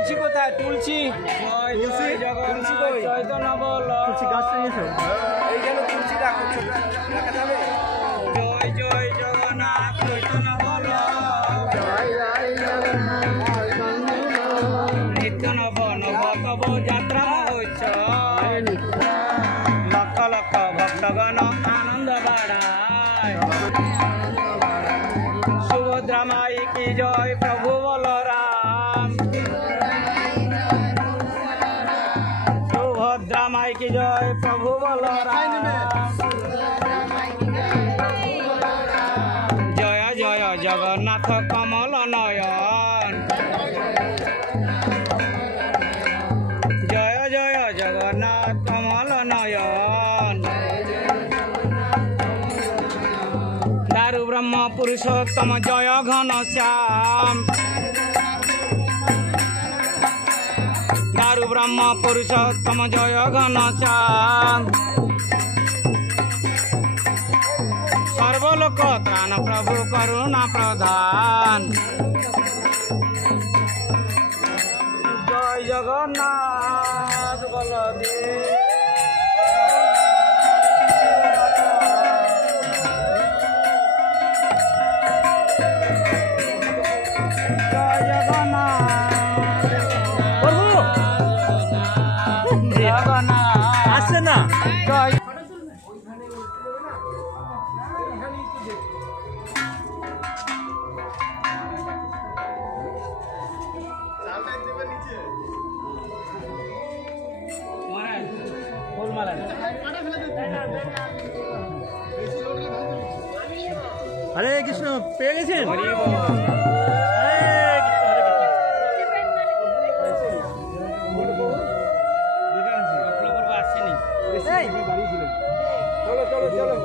তুলসী কোথায়? তুলসী তুলসী কই? চৈতন্য বল তুলসী গাছ নিয়েছো? এইখানে তুলসী রাখো, রাখা যাবে? জয় জয় জগন্নাথ চৈতন্য বল নিত্য নব নব তব যাত্রা মহোৎসব লক্ষ লক্ষ ভক্তগণ আনন্দ বাড়ায় সুভদ্রা মাই কি জয় প্রভু বলরাম সুভদ্রা মাই কি জয় প্রভু বলরাম জয় জয় জগন্নাথ কমল নয়ন জয় জয় জগন্নাথ কমল নয়ন দারু ব্রহ্ম পুরুষোত্তম জয় ঘন শ্যাম দারু ব্রহ্ম পুরুষোত্তম জয় ঘন শ্যাম সর্বলোক ত্রাণ প্রভু করুণা প্রধান জয় জগন্নাথ বলদেব জয় জগন্নাথ প্রভু জগন্নাথ আসছে না? জয় হরে কৃষ্ণ পেয়ে গেছেন? হরি বল। হরে কৃষ্ণ, হরে কৃষ্ণ। আসেনি চলো চলো চলো।